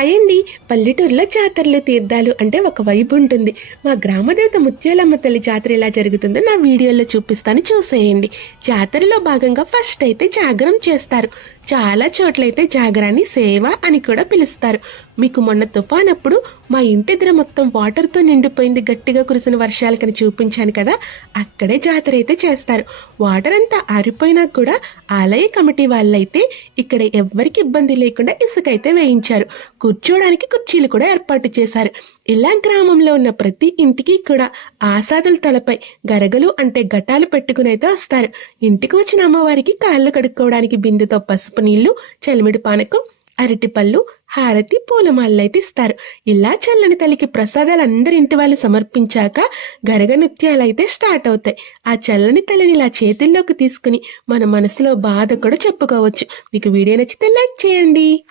Hi అండి పల్లెటూరులో జాతరలు తీర్థాలు అంటే ఒక వైబు ఉంటుంది. మా గ్రామదేవత ముత్యాలమ్మ తల్లి జాతర ఎలా జరుగుతుందో నా వీడియోలో చూపిస్తాను. చూసేయండి. జాతరలో భాగంగా ఫస్ట్ అయితే జాగరం చేస్తారు. చాలా చోట్లయితే జాగరాన్ని సేవ అని కూడా పిలుస్తారు. మీకు మొన్న తుఫానప్పుడు మా ఇంటి దగ్గర మొత్తం వాటర్తో నిండిపోయింది గట్టిగా కురిసిన వర్షాలకని చూపించాను కదా అక్కడే జాతర అయితే చేస్తారు. వాటర్ అంతా ఆరిపోయినా కూడా ఆలయ కమిటీ వాళ్ళైతే ఇక్కడ ఎవ్వరికి ఇబ్బంది లేకుండా ఇసుకైతే వేయించారు. కూర్చోడానికి కుర్చీలు కూడా ఏర్పాటు చేశారు. ఇలా గ్రామంలో ఉన్న ప్రతి ఇంటికి కూడా ఆసాదుల తలపై గరగలు అంటే ఘటాలు పెట్టుకుని అయితే వస్తారు. ఇంటికి వచ్చిన అమ్మవారికి కాళ్ళు కడుక్కోవడానికి బిందుతో పసుపు నీళ్ళు చలిమిడి పానకం అరటిపళ్ళు హారతి పూలమాలలు అయితే ఇస్తారు. ఇలా చల్లని తల్లికి ప్రసాదాలు అందరి ఇంటి వాళ్ళు సమర్పించాక గరగ నృత్యాలు అయితే స్టార్ట్ అవుతాయి. ఆ చల్లని తల్లిని ఇలా చేతుల్లోకి తీసుకుని మన మనసులో బాధ కూడా చెప్పుకోవచ్చు. మీకు వీడియో నచ్చితే లైక్ చేయండి.